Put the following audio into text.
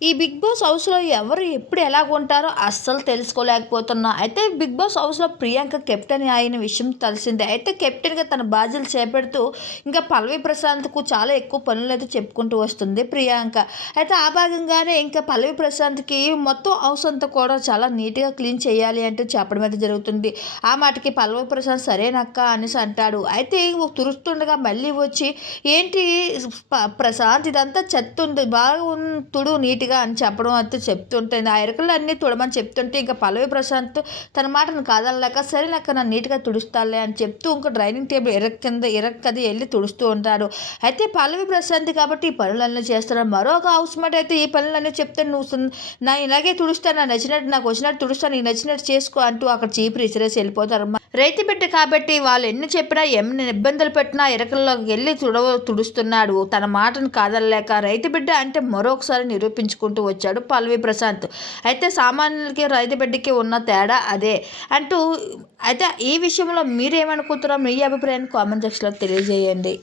ఈ big boss హౌస్లో ఎవరు ఎప్పుడు ఎలా ఉంటారో అస్సలు తెలుసుకోలేకపోతున్నా. అయితే బిగ్ బాస్ హౌస్లో ప్రియాంక కెప్టెన్ అయిన విషయం తెలిసిందే. అయితే కెప్టెన్గా తన బాధ్యతలు చేపడుతూ ఇంకా పల్లవి ప్రశాంత్కు చాలా ఎక్కువ పనులు అయితే చెప్పుకుంటూ వస్తుంది ప్రియాంక. అయితే ఆ భాగంగానే ఇంకా పల్లవి ప్రశాంత్కి మొత్తం హౌస్ అంతా కూడా చాలా నీట్గా క్లీన్ చేయాలి అంటూ చెప్పడం అయితే జరుగుతుంది. ఆ మాటకి పల్లవి ప్రశాంత్ సరేనక్క అనేసి అంటాడు. అయితే తురుస్తుండగా మళ్ళీ వచ్చి ఏంటి ప్రశాంత్ ఇదంతా చెత్త ఉంది బాగా ఉన్- తుడు నీట్గా అని చెప్పడం అయితే చెప్తుంటే ఆ ఎరకలు తుడమని చెప్తుంటే ఇంకా పల్లవి ప్రశాంత్ తన మాటను కాదనలేక సరే లెక్క నన్ను నీట్గా తుడుస్తాలే అని చెప్తూ ఇంకో డ్రైనింగ్ టేబుల్ ఎరక్ కింద ఎరక్కది వెళ్ళి తుడుస్తూ ఉంటాడు. అయితే పల్లవి ప్రశాంత్ కాబట్టి ఈ పనులన్నీ చేస్తున్నాడు మరొక హౌస్ మేట్ అయితే ఈ పనులన్నీ చెప్తే నువ్వు నా ఇలాగే తుడుస్తాను నా నచ్చినట్టు నాకు వచ్చినట్టు తుడుస్తాను నీకు నచ్చినట్టు చేసుకో అంటూ అక్కడ చీప్ ఇసిరేసి వెళ్ళిపోతారు. రైతు బిడ్డ కాబట్టి వాళ్ళు ఎన్ని చెప్పినా ఎన్ని ఇబ్బందులు పెట్టినా ఇరకల్లోకి వెళ్ళి తుడవ తుడుస్తున్నాడు. తన మాటను కాదనలేక రైతు బిడ్డ అంటే మరొకసారి నిరూపించుకుంటూ వచ్చాడు పల్లవి ప్రశాంత్. అయితే సామాన్యులకి రైతు బిడ్డకి ఉన్న తేడా అదే. అంటూ అయితే ఈ విషయంలో మీరేమనుకుంటున్నారో మీ అభిప్రాయాన్ని కామెంట్ సెక్షన్లో తెలియజేయండి.